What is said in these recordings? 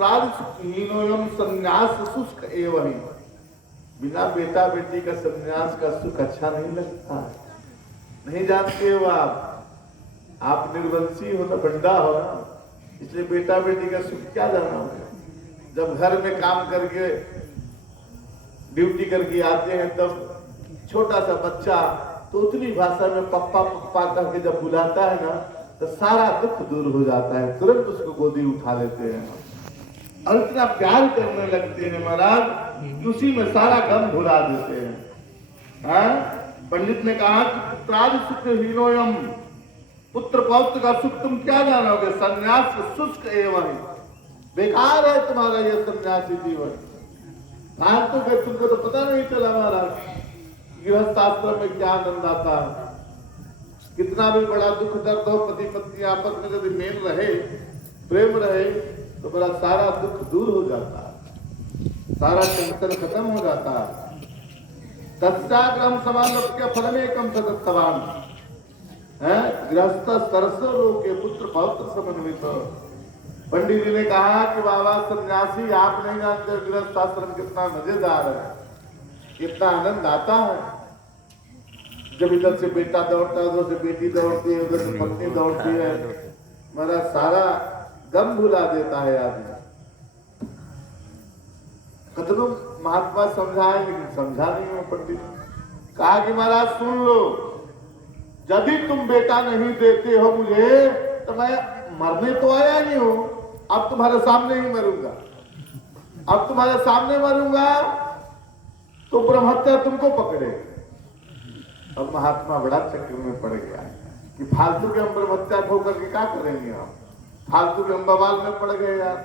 पुत्रादि सुखहीनोऽयं संन्यास शुष्क एव हि। बिना बेटा बेटी का संन्यास का सुख अच्छा नहीं लगता। नहीं जानते हो आप निर्वंशी हो ना, बंडा हो ना, इसलिए बेटा बेटी का सुख क्या जाना होगा। जब घर में काम करके ड्यूटी करके आते हैं तब छोटा सा बच्चा तो उतनी भाषा में पप्पा पप्पा करके जब बुलाता है ना तो सारा दुख दूर हो जाता है, तुरंत उसको गोदी उठा लेते हैं और इतना प्यार करने लगते हैं महाराज, उसी में सारा गम भुला देते हैं। पंडित ने कहा कि पुत्रादि सुखहीनोऽयं, पुत्र पौत्र का सुख तुम क्या जानोगे, संन्यास शुष्क एवं, बेकार है तुम्हारा ये सन्यासी जीवन। फालतू के, तुमको तो पता नहीं चला महाराज गृहस्थ आश्रम में क्या आनंद आता है। कितना भी बड़ा दुख दर्द हो, पति पत्नी आपस में यदि मेल रहे, प्रेम रहे तो बड़ा सारा दुख दूर हो जाता है, सारा टेंशन खत्म हो जाता है। तस्याग्रहं समालोक्य फलमेकं सदत्तवान्, गृहस्थ सरसो लोके पुत्र पौत्र समन्वित। पंडित जी ने कहा कि बाबा सन्यासी आप नहीं जानते गृहस्थ आश्रम कितना मजेदार है, कितना आनंद आता है। जब इधर से बेटा दौड़ता है, उधर से बेटी दौड़ती है, उधर से पत्नी दौड़ती है, मेरा सारा गम भुला देता है आदमी। कतनो महात्मा समझाए लेकिन समझा नहीं हो पंडित। कहा कि महाराज सुन लो, यदि तुम बेटा नहीं देते हो मुझे तो मैं मरने तो आया नहीं हूं, अब तुम्हारे सामने ही मरूंगा, अब तुम्हारे सामने मरूंगा तो ब्रह्महत्या तुमको पकड़े। अब महात्मा बड़ा चक्कर में पड़ गया कि फालतू के हम ब्रह्महत्या हो करके क्या करेंगे, हम फालतू के हम बवाल में पड़ गए यार।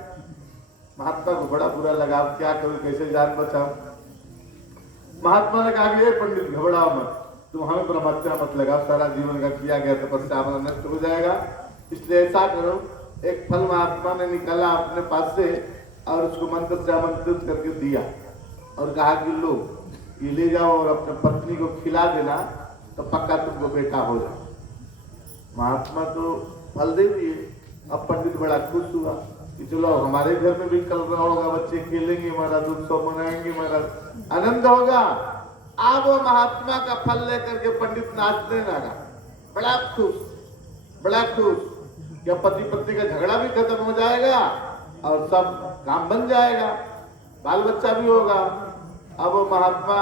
महात्मा को बड़ा बुरा लगा, क्या करूं, कैसे जान बचाऊं। महात्मा ने कहा कि पंडित घबराओ मत, तुम हमें ब्रह्महत्या मत लगाओ, सारा जीवन का किया गया तपस्या तो नष्ट हो जाएगा, इसलिए ऐसा करो। एक फल महात्मा ने निकाला अपने पास से और उसको मंत्र से आमंत्रित करके दिया और कहा कि लो ये ले जाओ और अपने पत्नी को खिला देना तो पक्का तुमको बेटा हो जाए। महात्मा तो फल दे दिए। अब पंडित बड़ा खुश हुआ कि चलो हमारे घर में भी कल रहा होगा, बच्चे खेलेंगे, हमारा उत्सव मनाएंगे, हमारा आनंद होगा। अब वो महात्मा का फल लेकर के पंडित नाचने लगा, बड़ा खुश, बड़ा खुश। क्या पति पत्नी का झगड़ा भी खत्म हो जाएगा और सब काम बन जाएगा, बाल बच्चा भी होगा। अब वो महात्मा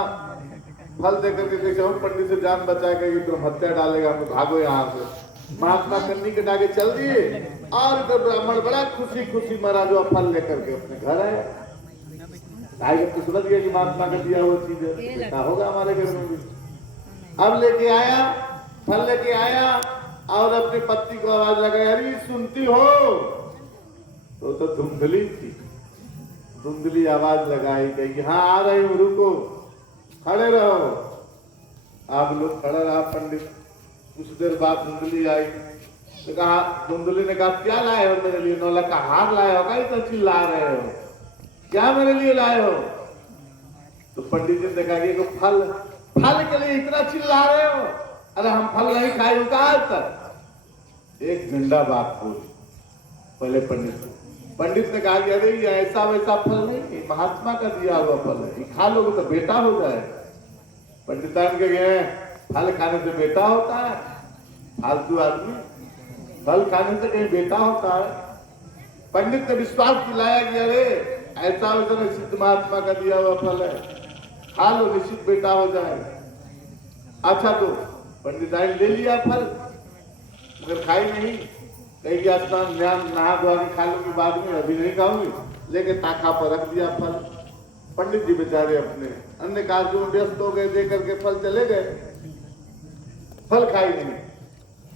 फल देकर के कैसे पंडित से जान बचाएगा, ये तो हत्या डालेगा, हम भागो यहाँ से। महात्मा कन्नी के डाके चल दिए और ब्राह्मण बड़ा खुशी खुशी महाराज जो फल लेकर के अपने घर आए। तो समझ गया कि महात्मा का दिया वो चीज बेटा होगा हमारे घर में भी। अब लेके आया, फल लेके आया और अपनी पत्नी को आवाज लगाई, अरे सुनती हो? तो धुंधली थी, धुंधली आवाज लगाई गई, हाँ आ रही हूँ, रुको, खड़े रहो। आप लोग खड़े रहा। पंडित कुछ देर बाद धुंधली आई तो कहा, धुंधली ने कहा क्या लाए हो मेरे लिए? 9 लाख का हार लाए हो, क्या इतना चिल्ला रहे हो, क्या मेरे लिए लाए हो? तो पंडित जी ने कहा कि फल, फल के लिए इतना चिल्ला रहे हो? अरे हम फल नहीं खाए हो आज तक। एक झंडा बात बोली पहले पंडित ने कहा कि अरे ये ऐसा वैसा फल नहीं, महात्मा का दिया हुआ फल है, खा लोगे तो बेटा हो जाए। पंडितान के गए, फल खाने से बेटा होता है? फालतू आदमी, फल खाने से कहीं बेटा होता है? पंडित ने विश्वास दिलाया कि अरे ऐसा वैसा नहीं, सिद्ध महात्मा का दिया हुआ फल है, खा लो निश्चित बेटा हो जाएगा। अच्छा तो पंडितान ले लिया फल, मगर खाई नहीं, कहीं स्नान ध्यान नहा धोआ के खा लूंगी बाद में, अभी नहीं खाऊंगी, लेके ताखा पर रख दिया फल। पंडित जी बेचारे अपने अन्य कार्यों में व्यस्त हो गए, दे करके फल चले गए, फल खाई नहीं।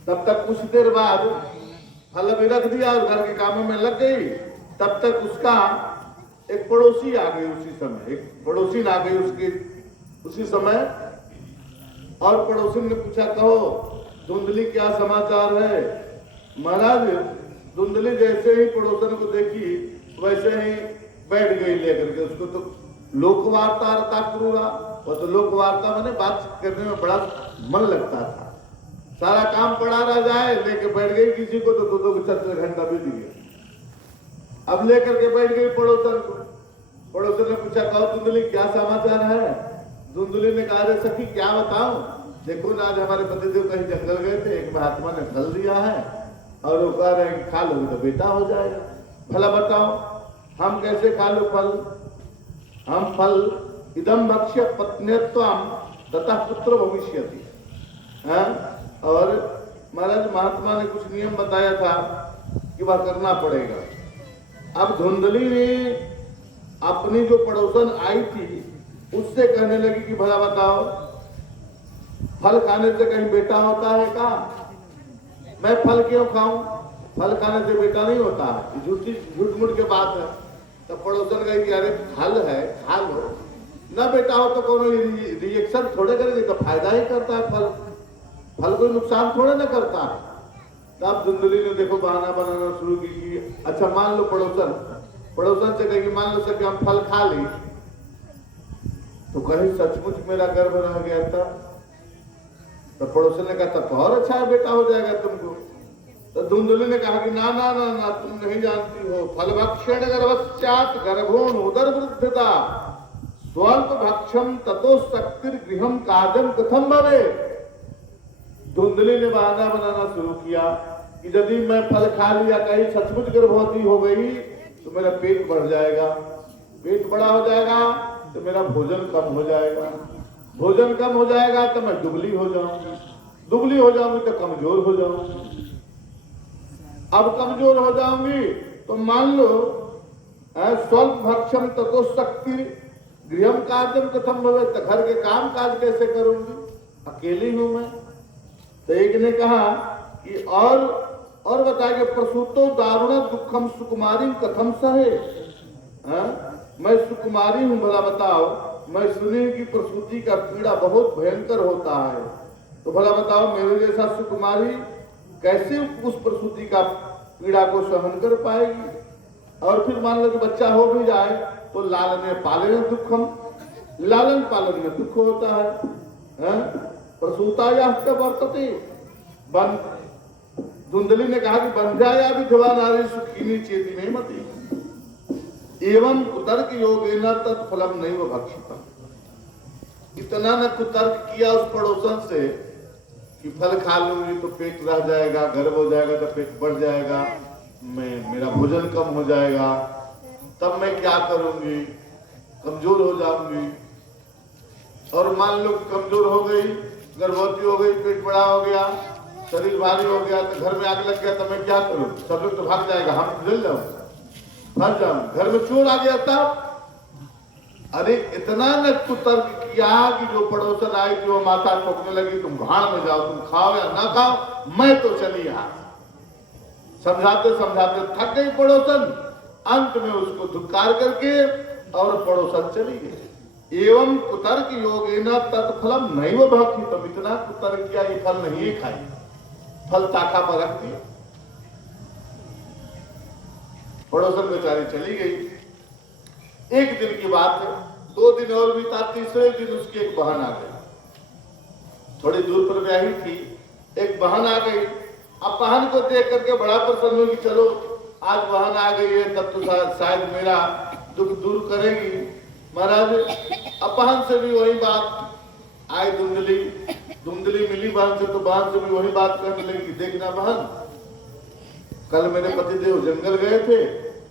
तब तक कुछ देर बाद फल भी रख दिया और घर के कामों में लग गई। तब तक उसका एक पड़ोसी आ गई, उसी समय एक पड़ोसी आ गई उसकी उसी समय, और पड़ोसी ने पूछा, कहो धुंधली क्या समाचार है? महाराज धुंधली जैसे ही पड़ोसन को देखी वैसे ही बैठ गई लेकर के, उसको तो लोकवार्ता रता क्रूरा, वो तो लोकवार्ता मैंने बात करने में बड़ा मन लगता था, सारा काम पड़ा रह जाए लेके बैठ गई किसी को तो 2-2 4-4 घंटा बीत गया। अब लेकर के बैठ गई पड़ोसन को। पड़ोसन ने पूछा, कहो धुंधली क्या समाचार है? धुंधली ने कहा, रे सखी क्या बताऊं, देखो ना आज हमारे पतिदेव कहीं जंगल गए थे, एक महात्मा ने फल दिया है और वो कह रहे हैं कि खा लोगे तो बेटा हो जाएगा। भला बताओ हम कैसे खा लो फल? हम फल इदम भक्ष्य पत्नीत्वम तथा पुत्र भविष्यति। और महाराज महात्मा ने कुछ नियम बताया था कि वह करना पड़ेगा। अब धुंधली ने अपनी जो पड़ोसन आई थी उससे कहने लगी कि भला बताओ फल खाने से कहीं बेटा होता है क्या? मैं फल क्यों खाऊं? फल खाने से बेटा नहीं होता है, झूठ मूठ के बात है। तो पड़ोसन गई कि अरे फल है खा लो, ना बेटा हो तो कोनो रिएक्शन थोड़े करेंगे, तो फायदा ही करता है फल, फल कोई नुकसान थोड़े ना करता है। तब धुंधली ने देखो बहाना बनाना शुरू की कि अच्छा मान लो पड़ोसन से कहेगी मान लो सर कि हम फल खा ली तो कहीं सचमुच मेरा गर्भ रह गया तब? तो पड़ोसन ने कहा तब तो और अच्छा बेटा हो जाएगा तुमको। तो धुंधली ने कहा कि ना ना ना ना तुम नहीं जानती हो, फल भक्षण गर्भस्यात् गर्भोन उदर वृद्धता स्वल्प भक्षम ततो शक्तिर गृहम काजम कथम भवे। धुंधली ने बहाना बनाना शुरू किया कि यदि मैं फल खा लिया कहीं सचमुच गर्भवती हो गई तो मेरा पेट बढ़ जाएगा, पेट बड़ा हो जाएगा तो मेरा भोजन कम हो जाएगा, भोजन कम हो जाएगा तो मैं दुबली हो जाऊंगी, दुबली हो जाऊंगी तो कमजोर हो जाऊंगी। अब कमजोर हो जाऊंगी तो मान लो स्वल्प भक्षम ततो शक्ति गृहम कार्यम कथम भवे, तो घर के काम काज कैसे करूंगी, अकेली हूं मैं। तो एक ने कहा कि और बताएंगे प्रसूतो दारुण दुखम सुकुमारी कथम सहे। मैं सुकुमारी हूं, भला बताओ मैं सुनी कि प्रसूति का पीड़ा बहुत भयंकर होता है, तो भला बताओ मेरे जैसा सुकुमारी कैसे उस प्रसूति का पीड़ा को सहन कर पाएगी? और फिर मान लो कि बच्चा हो भी जाए तो लालने पालने दुखम, लालन पालन में दुख होता है। प्रसूता या वर्तते बन। धुंधली ने कहा कि बंध्याया भी जवा नारी सुखीनी चेती नहीं मती एवं कुतर्क योगेन तत्फलम नहीं वो भक्षितम। इतना न कुतर्क किया उस पड़ोसन से कि फल खा लूंगी तो पेट रह जाएगा, गर्भ हो जाएगा तो पेट बढ़ जाएगा, मेरा भोजन कम हो जाएगा, तब मैं क्या करूंगी, कमजोर हो जाऊंगी। और मान लो कमजोर हो गई, गर्भवती हो गई, पेट बड़ा हो गया, शरीर भारी हो गया, तो घर में आग लग गया तो मैं क्या करूं? सब लोग तो भाग जाएगा, हम जल जाऊं, फंस जाऊं। घर में चोर आ गया तब? अरे इतना न कुतर्क किया कि जो पड़ोसन आई थी वो माता ठोकने लगी, तुम भाड़ में जाओ, तुम खाओ या ना खाओ, मैं तो चली यहाँ। समझाते समझाते थक गई पड़ोसन, अंत में उसको धिक्कार करके और पड़ोसन चली गई। एवं कुतर्क योगेन तत्फलम नैव भक्षितम। इतना कुतर्क किया ये फल नहीं खाई, फल ताका पर रख दिया। पड़ोसन बेचारी चली गई। एक दिन की बात है, 2 दिन और बीता, तीसरे दिन उसकी एक बहन आ गई, थोड़ी दूर पर ब्याही थी, एक बहन आ गई। अब बहन को देख करके बड़ा प्रसन्न हुई कि चलो आज बहन आ गई है तब तो शायद मेरा दुख दूर करेगी। महाराज अब बहन से भी वही बात आई, धुंधली मिली बहन से तो बहन से भी वही बात करने लगी। देखना बहन, कल मेरे पतिदेव जंगल गए थे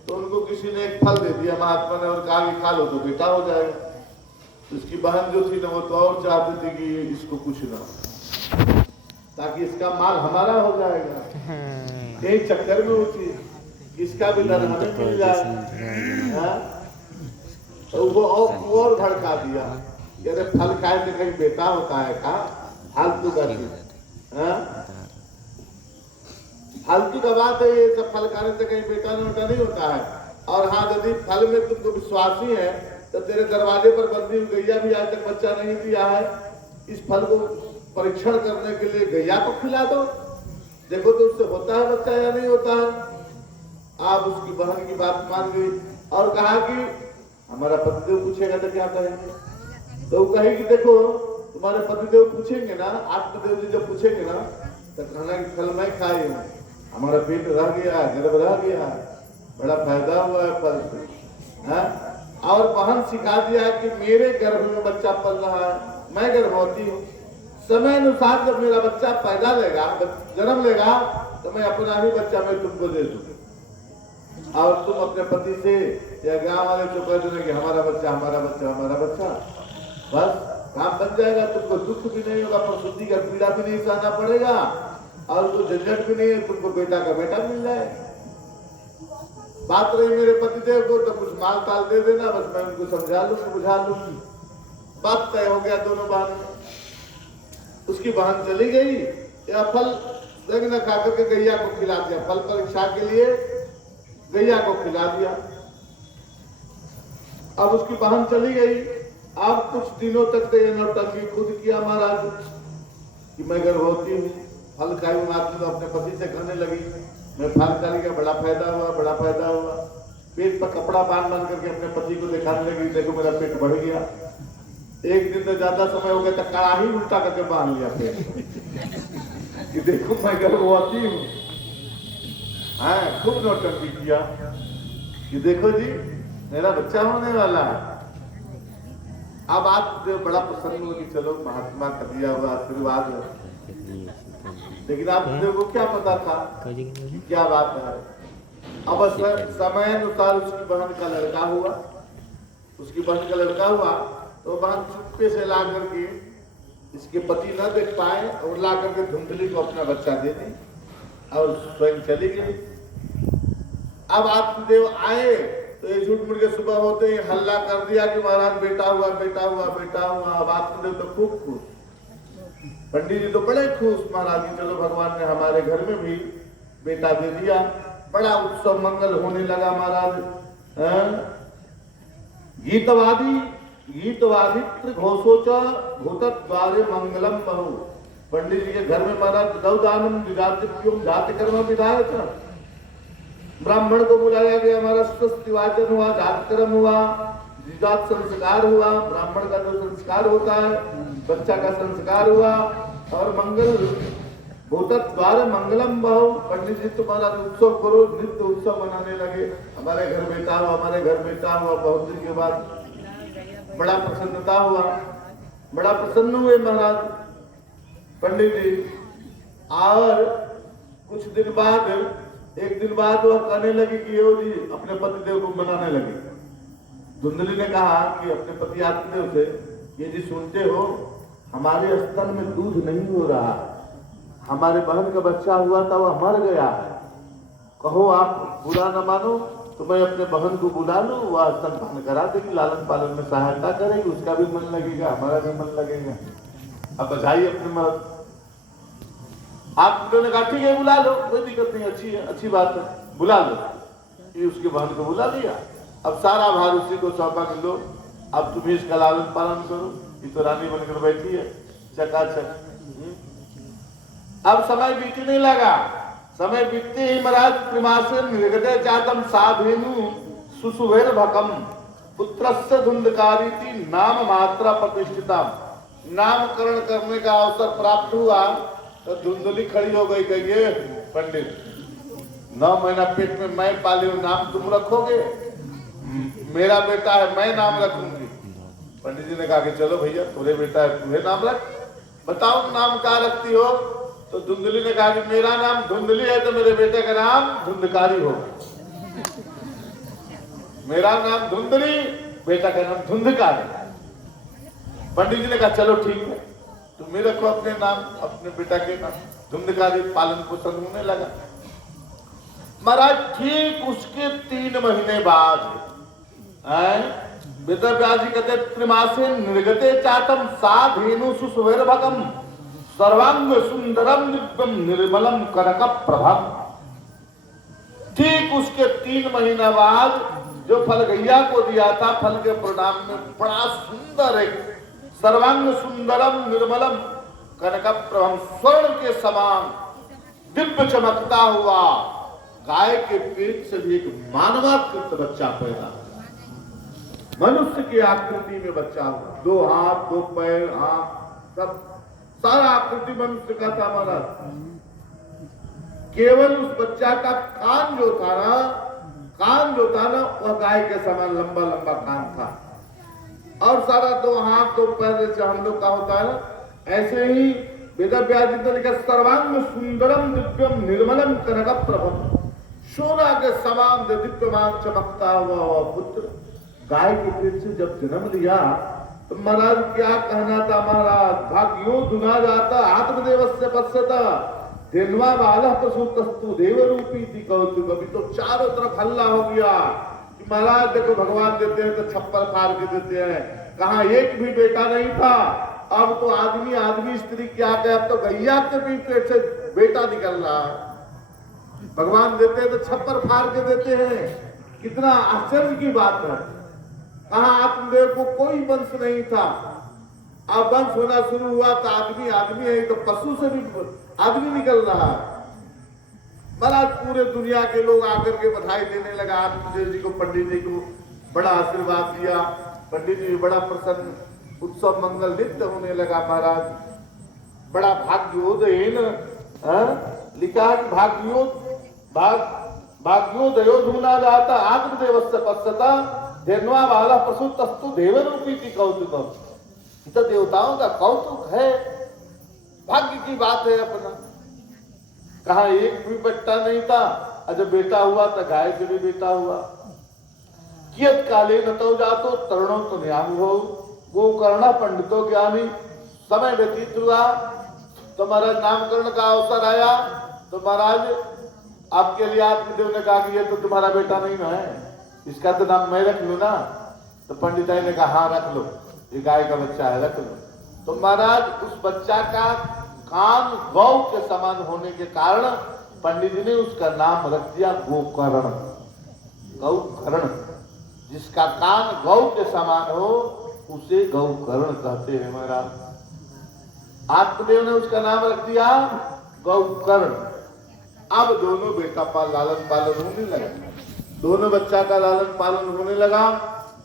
तो उनको किसी ने एक फल दे दिया महात्मा ने और कहा कि खा लो तो बेटा हो जाएगा। तो इसकी बहन जो थी ना वो तो और चाहती थी कि इसको कुछ ना, ताकि इसका माल हमारा हो जाएगा, यही चक्कर में होती इसका भी धन हमें मिल जाए। तो वो और भड़का दिया, अरे फल खाए से कहीं बेटा होता है का? फालतू का फालतू का बात है ये सब, फल खाने से कहीं बेटा नहीं होता है। और हाँ यदि फल में तुमको विश्वासी है तो तेरे दरवाजे पर बंदी हुई गैया भी आज तक बच्चा नहीं दिया है, इस फल को परीक्षण करने के लिए गैया को खिला दो, देखो तो उससे होता है बच्चा या नहीं होता है। आप उसकी बहन की बात मान गई और कहा कि हमारा पतिदेव पूछेगा तो क्या कहेंगे? तो वो कहेगी देखो तुम्हारे पतिदेव पूछेंगे ना, आत्मदेव जी जब पूछेंगे ना तो कहना कि फल मैं खाई हूँ, हमारा पेट रह गया, गर्भ रह गया, बड़ा फायदा हुआ है फल से। हाँ? और बहन सिखा दिया कि मेरे गर्भ में बच्चा पल रहा है, मैं गर्भवती हूँ, समय अनुसार जब मेरा बच्चा पैदा लेगा, जन्म लेगा, तो मैं अपना ही बच्चा मैं तुमको दे दूंगा। और तुम अपने पति से या गांव वाले को कह देना कि हमारा बच्चा हमारा बच्चा हमारा बच्चा, बस काम बन जाएगा। तुमको दुख भी नहीं होगा, प्रसूति का पीड़ा भी नहीं सहना पड़ेगा, और तो झंझट भी नहीं है, तुमको बेटा का बेटा मिल जाए। बात रही मेरे पतिदेव को, तो कुछ माल ताल दे देना, बस मैं उनको समझा लूंगी, बुझा लूंगी। बात तय हो गया दोनों बहन में। उसकी बहन चली गई, या फल रंग न खा करके गैया को खिला दिया, फल परीक्षा के लिए गैया को खिला दिया। अब उसकी बहन चली गई। अब कुछ दिनों तक तो ये नौटंकी खुद किया महाराज कि मैं गर्भवती हूँ, फल खाई। मात्र तो अपने पति से कहने लगी मैं फल खा लिया, बड़ा फायदा हुआ, बड़ा फायदा हुआ। पेट पर कपड़ा बांध करके अपने पति को दिखाने लगी, देखो मेरा पेट बढ़ गया। एक दिन तो ज्यादा समय हो गया तो कड़ाही उल्टा करके बांध लिया पेट कि देखो मैं गर्भवती हूँ। हाँ, खूब नौटंकी किया कि देखो जी मेरा बच्चा होने वाला है। अब आप बड़ा प्रसन्न हो कि चलो महात्मा का दिया हुआ आशीर्वाद है, लेकिन आप को क्या पता था क्या बात है। अब समय अनुसार उसकी बहन का लड़का हुआ, उसकी बहन का लड़का हुआ, तो बहन चुपके से ला करके, इसके पति न देख पाए, और ला करके धुंधली को अपना बच्चा दे दी और स्वयं चली गई। अब आत्मदेव आए तो ये झूठ मूठ के सुबह होते ही हल्ला कर दिया कि महाराज बेटा हुआ, बेटा हुआ, बेटा हुआ। अब आत्मदेव तो खूब खुश, पंडित जी तो बड़े खुश महाराज जी, चलो भगवान ने हमारे घर में भी बेटा दे दिया। बड़ा उत्सव मंगल होने लगा महाराज। गीतवादित्र घोषोच भूतद्वारे मंगलम बहु। पंडित जी के घर में महाराज दौदानम जाति कर्म विधाय था। ब्राह्मण को बुलाया गया, हमारा स्वस्ति वाचन हुआ, जात कर्म हुआ, जात संस्कार हुआ, ब्राह्मण का जो संस्कार होता है, बच्चा का संस्कार हुआ, और मंगल भूतद्वार मंगलम बहु। पंडित जी तुम्हारा उत्सव करो, नित्य उत्सव मनाने लगे। हमारे घर बेटा हुआ, हमारे घर बेटा हुआ। बहुत दिन के बाद बड़ा प्रसन्नता हुआ, बड़ा प्रसन्न हुए महाराज पंडित जी। और कुछ दिन बाद, एक दिन बाद वह कहने लगी कि यो जी अपने पतिदेव को मनाने लगी। धुंधली ने कहा कि अपने पति आत्मदेव से, ये जी सुनते हो हमारे स्तन में दूध नहीं हो रहा, हमारे बहन का बच्चा हुआ था वह मर गया है, कहो आप बुरा न मानो तो मैं अपने बहन को बुला लूं, वह स्तनपान करा देगी, लालन पालन में सहायता करेगी, उसका भी मन लगेगा, हमारा भी मन लगेगा। अब बधाई अपने मर्द। आप ने कहा ठीक है बुला लो, कोई दिक्कत नहीं, अच्छी है, अच्छी बात है, बुला लो। ये उसके बहन को बुला लिया। अब सारा भार उसी को सौंपा कि लो अब तुम इसका लालन पालन करो, ये तो रानी बनकर बैठी है चकाचक। अब समय बीतने लगा। समय बीतते ही महाराज त्रिमासे निर्गते जातम साधेनु सुसुवेर भकम पुत्रस्य धुंधकारी थी नाम मात्रा प्रतिष्ठिता। नामकरण करने का अवसर प्राप्त हुआ तो धुंधली खड़ी हो गई, कहिए पंडित 9 महीना पेट में मैं पाली हूं, नाम तुम रखोगे? मेरा बेटा है, मैं नाम रखूंगी। पंडित जी ने कहा कि चलो भैया तुम्हारे बेटा है, तुम्हें नाम रख, बताओ नाम क्या रखती हो? तो धुंधली ने कहा कि मेरा नाम धुंधली है तो मेरे बेटे का नाम धुंधकारी होगा। मेरा नाम धुंधली, बेटा का नाम धुंधकारी। पंडित जी ने कहा चलो ठीक है, तुम्हें रखो अपने नाम, अपने बेटा के नाम। धुंधकारी पालन पोषण होने लगा। महाराज ठीक उसके 3 महीने बाद वेदव्यास जी कहते त्रिमासे निर्गते चातम साधेनु सुसुवेर भगम सर्वांग सुंदरम नित्यम निर्मलम कनक प्रभम। ठीक उसके 3 महीना बाद जो फल गैया को दिया था, फल के परिणाम में बड़ा सुंदर एक सर्वांग सुंदरम निर्मलम कनक प्रभम, स्वर्ण के समान दिव्य चमकता हुआ गाय के पेट से भी एक मानवाकृत बच्चा पैदा, मनुष्य की आकृति में बच्चा हुआ। 2 हाथ 2 पैर, आंख, सब सारा आकृति मनुष्य का था महाराज। केवल उस बच्चा का कान जो था ना, कान जो था ना वह गाय के समान लंबा लंबा कान था, और सारा 2 हाथ 2 पैर जैसे हम लोग का होता है ना, ऐसे ही वेदव्यास जी ने लिखा सर्वांग सुंदरम दिव्यम निर्मलम कनक प्रभम, सोना के समान दिव्यमान चमकता हुआ वह पुत्र गाय के पेट से जब जन्म लिया तो महाराज क्या कहना था महाराज, भाग्यो धुना जाता आत्मदेवस्य पश्यता देनवा बालह प्रसूतस्तु देव रूपी थी कौतुक। अभी तो चारों तरफ हल्ला हो गया कि महाराज देखो भगवान देते हैं तो छप्पर फाड़ के देते हैं, कहा एक भी बेटा नहीं था, अब तो आदमी आदमी स्त्री क्या कहे, अब तो गैया के भी पेट से बेटा निकल रहा है। भगवान देते हैं तो छप्पर फाड़ के देते हैं, कितना आश्चर्य की बात है। कहा आत्मदेव को कोई वंश नहीं था, अब वंश होना शुरू हुआ तो आदमी आदमी है, तो पशु से भी आदमी निकल रहा है। महाराज पूरे दुनिया के लोग आकर के बधाई देने लगा आत्मदेव जी को, पंडित जी को बड़ा आशीर्वाद दिया, पंडित जी बड़ा प्रसन्न, उत्सव मंगल नित्य होने लगा। महाराज बड़ा भाग्योदय लिखा कि भाग्योदयो धूना जाता आत्मदेवस्य पश्यता देनवा वाला पशु तस्तु देवरूपी की कौतुक, तो देवताओं का कौतुक है, भाग्य की बात है अपना। कहा एक भी बेटा नहीं था, जब बेटा हुआ तो गाय से भी बेटा हुआ। कियत काले न तो जातो तरुणों तो न्याम हो गोकर्णा पंडितों ज्ञानी, समय व्यतीत हुआ तो महाराज नामकरण का अवसर आया तो महाराज आपके लिए आत्मदेव ने कहा कि ये तो तुम्हारा बेटा नहीं है, इसका तो नाम मैं रख लू ना। तो पंडिताई ने कहा हाँ रख लो, ये गाय का बच्चा है रख लो। तो महाराज उस बच्चा का कान गौ के समान होने के कारण पंडित जी ने उसका नाम रख दिया गोकर्ण, गौकर्ण। जिसका कान गौ के समान हो उसे गौकर्ण कहते हैं महाराज। आत्मदेव ने उसका नाम रख दिया गौकर्ण। अब दोनों बेटा पाल लालन पालन होने लगा, दोनों बच्चा का लालन पालन होने लगा,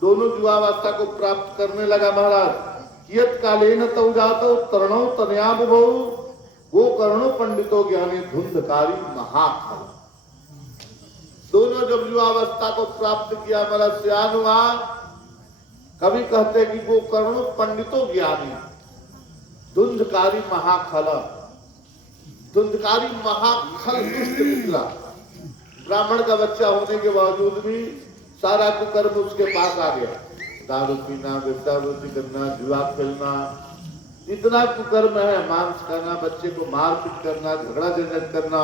दोनों युवावस्था को प्राप्त करने लगा। महाराज कियत कालेन तौ जातो तरणो तनयाम बहु गोकर्णो पंडितो ज्ञानी धुंधकारी महाखल। दोनों जब युवावस्था को प्राप्त किया, महाराज सियान हुआ, कभी कहते कि गोकर्णो पंडितो ज्ञानी धुंधकारी महाखल, धुंधकारी महाखल दुष्ट निकला। ब्राह्मण का बच्चा होने के बावजूद भी सारा कुकर्म उसके पास आ गया, दारू पीना, वेश्यावृत्ति करना, जुआ खेलना, इतना कुकर्म है, मांस खाना, बच्चे को मारपीट करना, झगड़ा झंझट करना,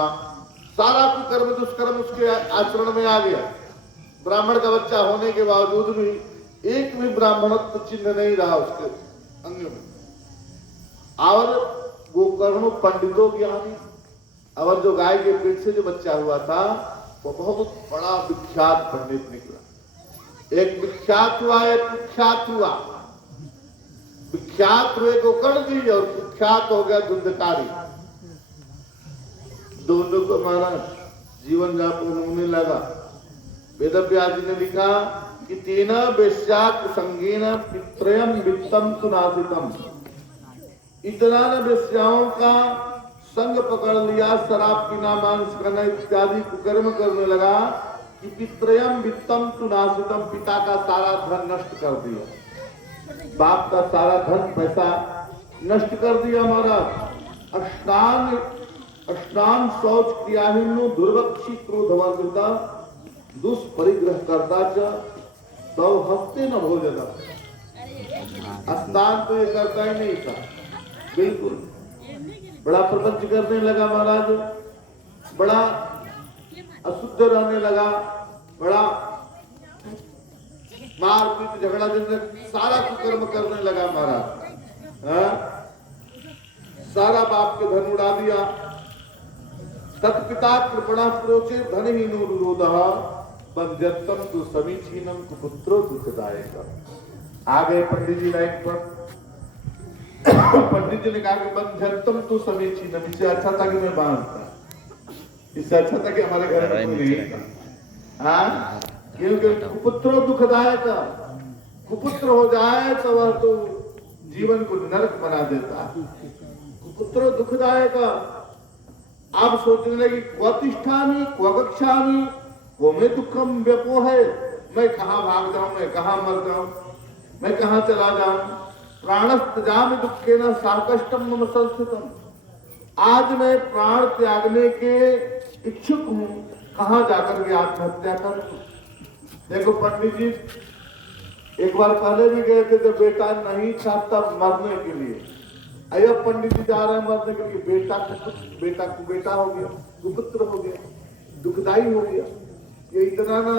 सारा कुकर्म दुष्कर्म उसके आचरण में आ गया। ब्राह्मण का बच्चा होने के बावजूद भी एक भी ब्राह्मणत्व चिन्ह नहीं रहा उसके अंग में। और गोकर्ण पंडितों ज्ञानी, और जो गाय के पेट से जो बच्चा हुआ था वो बहुत बड़ा विख्यात पंडित निकला। एक विख्यात हुआ, एक कुख्यात हुआ। विख्यात हुए गोकर्ण जी और कुख्यात हो गया धुंधकारी। दोनों को महाराज जीवन यापन होने लगा। वेदव्यास जी ने लिखा कि तेन वेश्याक संगेन पित्रयम वित्तम सुनासितम। इतना न वेश्याओं का संग पकड़ लिया, शराब पीना, मांस खाना इत्यादि कुकर्म करने लगा कि पित्रयम वित्तम सुनासितम, पिता का सारा धन नष्ट कर दिया, बाप का सारा धन पैसा नष्ट कर दिया। हमारा अष्टान शौच क्रियाहीनो दुर्वक्षी क्रोधवाकृता दुष्परिग्रह करता च तौ हस्ते न भोजन। स्नान तो ये करता ही नहीं था, बिल्कुल बड़ा प्रपंच करने लगा महाराज, बड़ा अशुद्ध रहने लगा, बड़ा मारपीट झगड़ा झंझट सारा कुकर्म करने लगा महाराज। सारा बाप के धन उड़ा दिया। तत्पिता कृपणा प्रोचे धनहीनो विरोधः बंध्यत्तम तु समीचीनम कुपुत्रो दुखदायक। आ गए पंडित जी लाइन पर। पंडित जी ने कहा कि बंध्यत्तम तु समीचीनम, इससे अच्छा था कि मैं बांधता, इससे अच्छा था कि हमारे घर में कोई नहीं था। हाँ, क्योंकि कुपुत्रो दुखदायक, कुपुत्र हो जाए तो वह तो जीवन को नरक बना देता। कुपुत्रो दुखदायक। आप सोचने लगे क्वतिष्ठामि क्वगच्छामि, वो में दुखम व्यपो है, मैं कहाँ भाग जाऊं, मैं कहाँ मर जाऊं, मैं कहाँ चला जाऊं। प्राणस्तजामि दुखेन साकष्टम मम संस्थितम। आज मैं प्राण त्यागने के इच्छुक हूं, कहाँ जाकर के आत्महत्या करूं। देखो पंडित जी एक बार पहले भी गए थे जब बेटा नहीं था तब मरने के लिए। अब पंडित जी जा रहे हैं मरने के लिए, बेटा को बेटा हो गया, कुपुत्र हो गया, दुखदाई हो गया। ये इतना ना